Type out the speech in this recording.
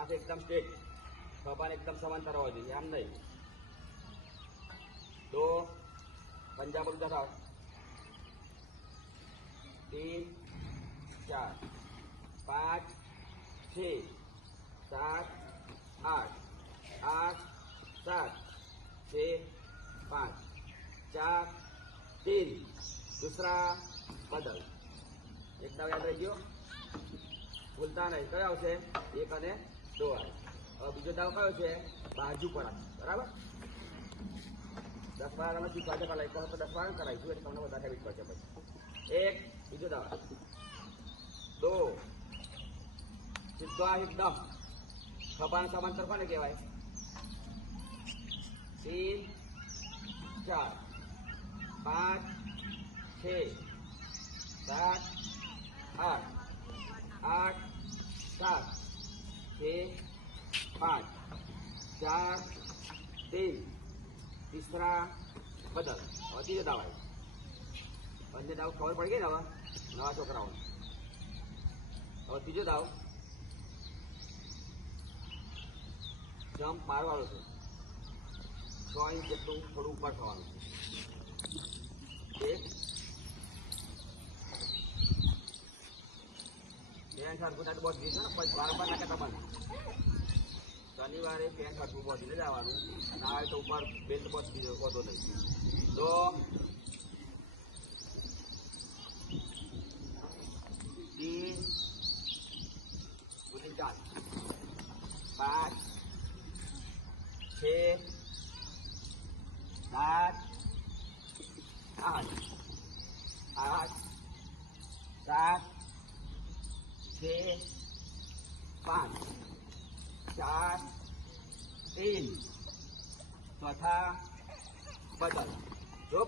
हाथ एकदम स्ट्रेट, खभाने एकदम समांतर होवा જોઈએ આમ નહીં. 2 पंजा पर उधर आओ. 3 4 5 6 7 8 8 7 6 5 4 3 दूसरा बदल. एक दाव याद रखियो, भूलता नहीं. कयो आवशे? 1 અને 2 આવે. હવે બીજો દાવ કયો છે? બાજુ પર આવે. બરાબર. 10 12 માં શીખવા છે, પેલા 1 તો 10 12 કરાવીશું એટલે તમને બધા હેબિટ પડશે. પછી 1 બીજો દાવ, 2 સીધો આ એકદમ ખભાને સમાંતર કોને કહેવાય? 3 4 5 6 7 8 8 7 6 5 4 3 तीसरा बदल. और तीजो दाव આવ્યો. બંને દાવ ખબર પડી ગઈ ને હવે નવા છોકરાઓને. હવે ત્રીજો દાવ જમ્પ મારવાનો છે. 6 ઇંચ જેટલું થોડું ઉપર થવાનું છે. 1 પેન્ટ હરખું થાય તો બસ દીધું ને. પછી વારંવાર ના કહેતા બંધ. શનિવારે પેન્ટ હરખું બોધીને જવાનું. ના આવે તો ઉપર બેલ્ટ બસ દીધો હોતો નહીં. તો 3 4 5 6 7 8 8 7 6 5 4 3 ચોથા બદલ. જો